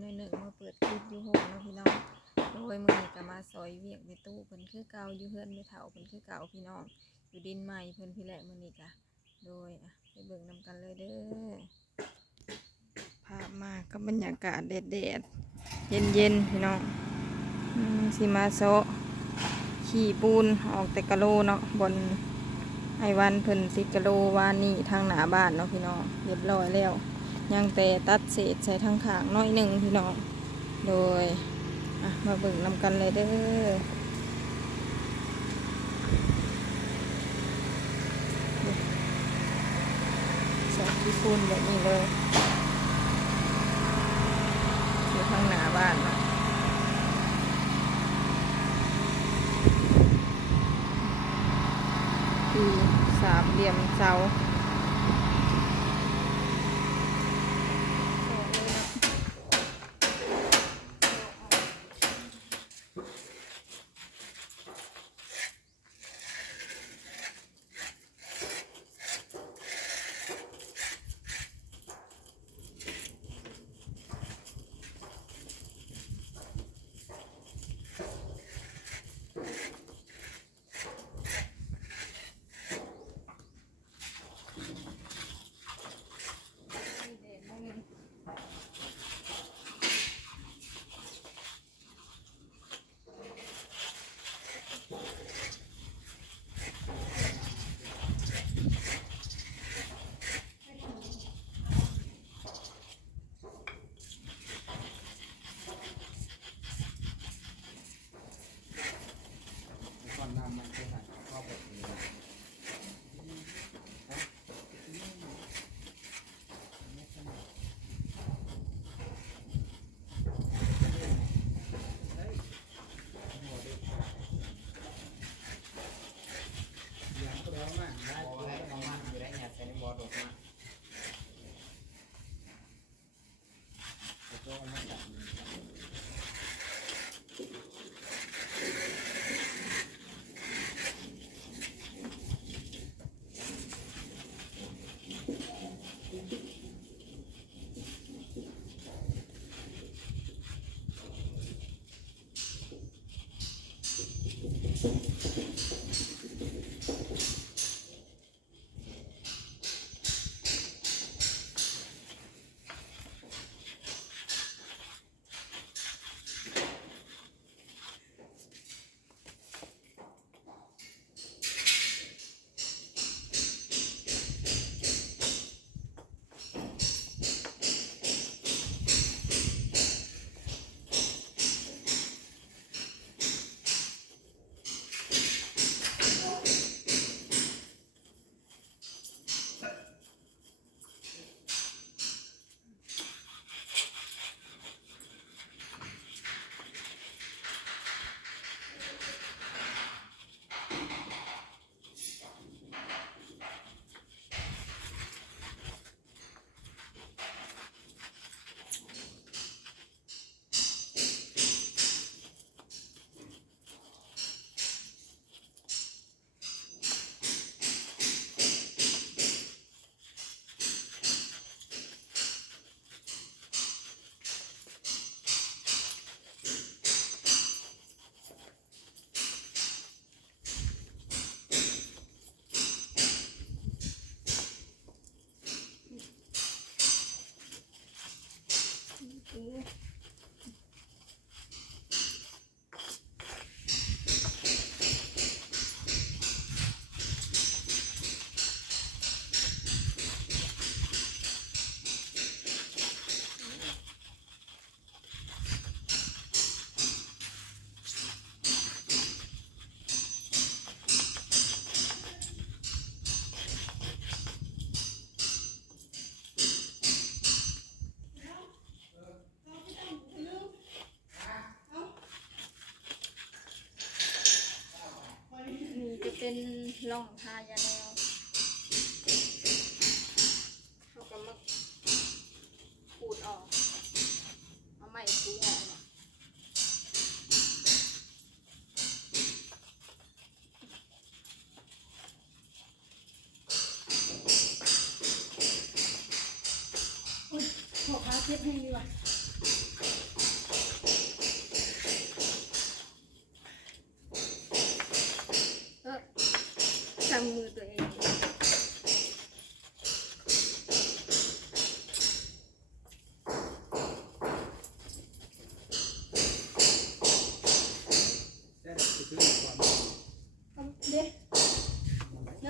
หน่อยหนึ่งมาเปิดคลิปอยู่หงเนาะพี่น้องโดยมือนี้ก็มาซอยเวียกในตู้เพิ่นคือเก่าอยู่เฮือนไม่เฒ่าเพิ่นคือเก่าพี่น้องอยู่ดินใหม่เพิ่นพี่แหละมือนี้ก็โดยอะไปเบิ่งนำกันเลยเด้อภาพมาก็บรรยากาศแดดๆเย็นๆพี่น้องอืมสิมาโซขี่ปูนออกแต่กะโลเนาะบนไอวันเพิ่นติดกะโลวานนี่ทางหนาบ้านเนาะพี่น้องเรียบร้อยแล้ว ยังแต่ตัดเศษใส่ทางขางน้อยหนึ่งพี่น้อง โดยมาเบิ่งนำกันเลยเด้อใส่ที่ปูนแบบนี้เลยอยู่ทางหน้าบ้านนะคือสามเหลี่ยมเสา I'm gonna take นี่ เป็นร่องทายาแน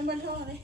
น้ำมันท่อเลย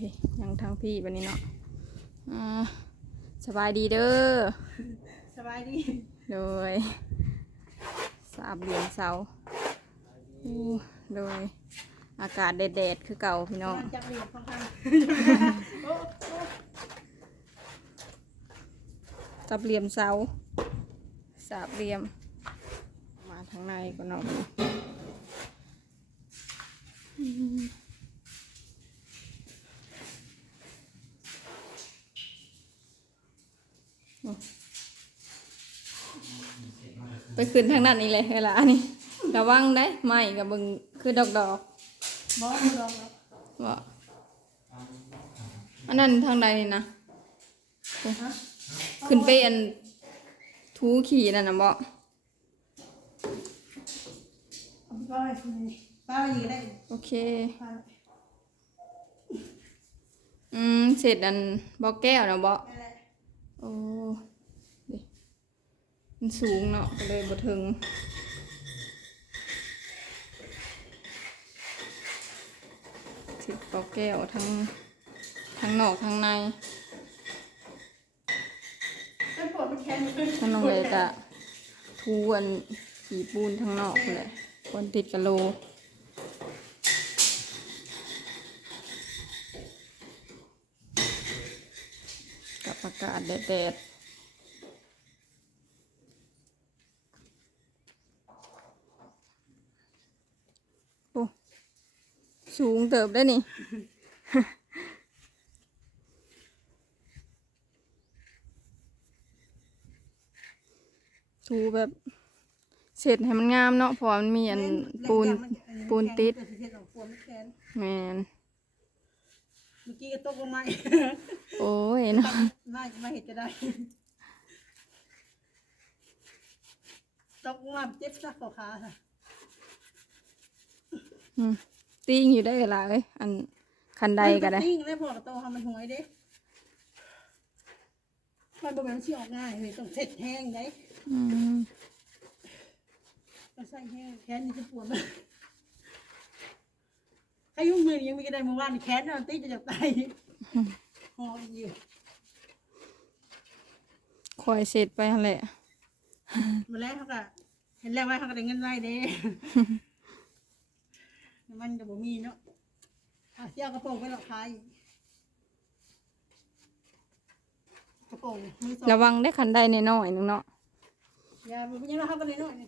พี่ยังทางพี่วันนี้เนาะอ่าสบายดีเด้อสบายดีโดยสามเหลี่ยมเสาอู้โดยอากาศแดดๆคือเก่าพี่น้องจับเหรียญของทางโอ้โอ้กับเหลี่ยมเสาสามเหลี่ยม มาทางในก็เนาะอืม ไปขึ้นทางนั้นนี่เลยเวลาอันนี้ระวังได้ไม่กับมึงคือดอกดอกบอสมือลองแล้วว่อันนั้นทางใดนี่นะขึ้นไปอันทูขี่นั่นนะบ่เอาไปป้าไปคุณนี่ป้าไปยืนได้โอเค อืมเสร็จอันบ่แก้วนะบ่โอ้ มันสูงเนาะก็เลยบ่ถึงสิบบ่แก้วทั้งทั้งนอกทั้งในเป็นปวดมันแค้นมันขึ้นทั้งน้องเลยกะทูอันขี่ปูนทั้งนอกนั่นแหละคนติดกะโลกับอากาศแดดๆโอ้สู งเติบได้นี่ทูแบบเสร็จให้มันงามเนาะเพราะว่ามันมีอันปูนปูนติดเฮ็ดออกปวดมันแค้นแมนเมื่อกี้ก็ตกลงมาโอ้ยเนาะไม่ไม่เห็นจะได้ตกลงมาเจ็บสักขอขาค่ะอืม ติ้งอยู่ได้เวลาเอ้ยอันคันใดก็ได้ มันติ้งแล้วพอกระโตทำมันหวยเด้มันบ่แม่นสิออกง่ายเลยต้องเสร็จแห้งได้อืมต้องใส่แห้งแค้นนี่จะปวดมากใครยุ่งมือนี่ยังไม่ได้เมื่อวานนี่แค้นนอนตีจะจากตายหออยู่คอยเสร็จไปหั่นแหละ มาแล้วเขาก็เห็นแล้วว่าเขาก็ได้เงินไว้เด้ มันจะบ่มีเนาะอะเสียกระโปรงไปหรอกใครกระโปรงมือสองระวังได้คันใดในน้อยๆนึงเนาะอย่าบ่มีแล้วเขาก็เลยน้อยนี่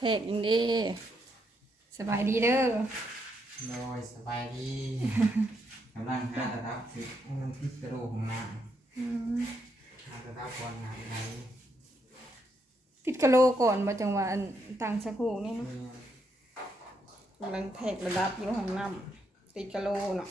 เฮ็ดอินเดีสบายดีเด้อโดยสบายดี กำลังหาระดับสิมันพิกระโดของน้อืมำหาระดับก่อนงานไหนติดกะโลก่อนบ่จังหวะอันต่างสะโพกนี่เนาะกำลังแทกระดับอยู่ห้องน้ำติดกะโลเนาะ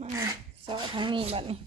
มาส อทั้งนี้บัดนี้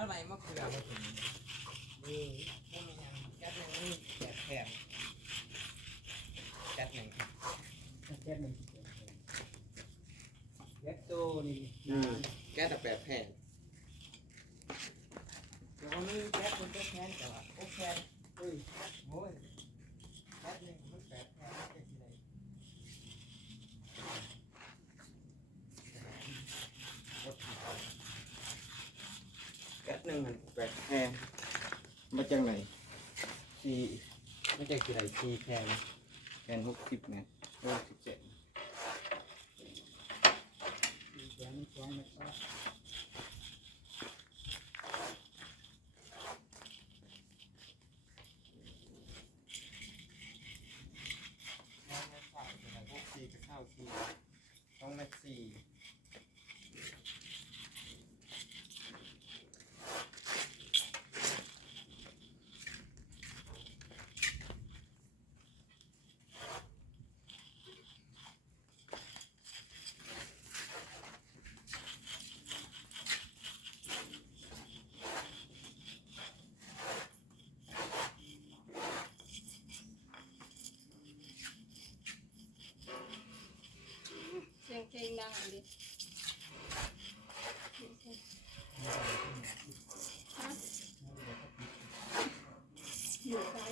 มะเขือมาถึงนี่นี่ยังแก๊สหนึ่งนี่แก๊สแผ่นแก๊สหนึ่งแก๊สหนึ่งแก๊สโตนี่แก๊สแต่แปดแผ่น เดี๋ยวนี้แก๊สมันก็แค้นแต่ว่าโอ้แค้นเอ้ย โอ้ยแก๊สหนึ่งมันแปดแผ่นไม่ใช่ที่ไหน แก๊สหนึ่งมันแปดแพงมา จากไหนสี่มาจากที่ไหนสี่แพงแพงหกสิบเนี่ยหกสิบเจ็ดแพงสองนะครับ น้องแม่สาวเป็นอะไรพวกซีกับข้าวซีน้องแม่ซี เสียงเพลงดังดิอยู่ไกล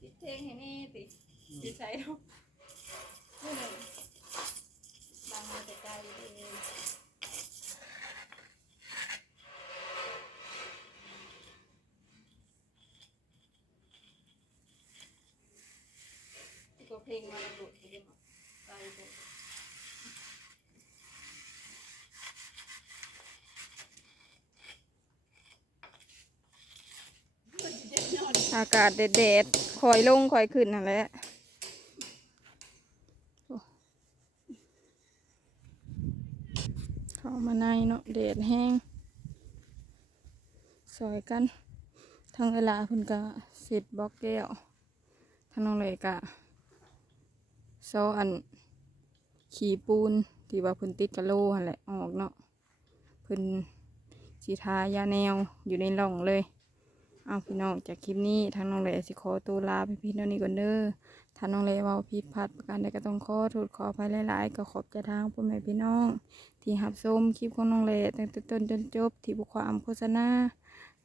ติดเพลงให้แน่ติติดใช้เนาะนี่เลยดังมาแต่ไกลเลยก็ เพลงมาดไปเลยไกลไปอากาศแดดๆคอยลงคอยขึ้นนั่นแหละเข้ามาในเนาะแดดแห้งสอยกันทางเวลาเพิ่นก็เสร็จบล็อกแก้วทางน้องเลยกะ โซอันขี่ปูนที่ว่าพิ่นติดกะโลหั่นแหละออกเนาะพิ่นสีทายาแนวอยู่ในร่องเลย เอาพี่น้องจากคลิปนี้ทางน้องเลสิขอตัวลาไปพี่น้องนี้ก่อนเด้อถ้าน้องเลเว่าผิดพลาดประการใดก็ต้องขอโทษขออภัยหลายๆ ก็ขอบใจทางพ่อแม่พี่น้อง ที่รับชมคลิปของน้องเลตั้งแต่ต้นจนจบที่บุความโฆษณา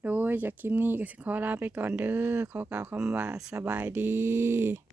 โดยจากคลิปนี้ก็สิขอลาไปก่อนเด้อขอกล่าวคำว่าสบายดี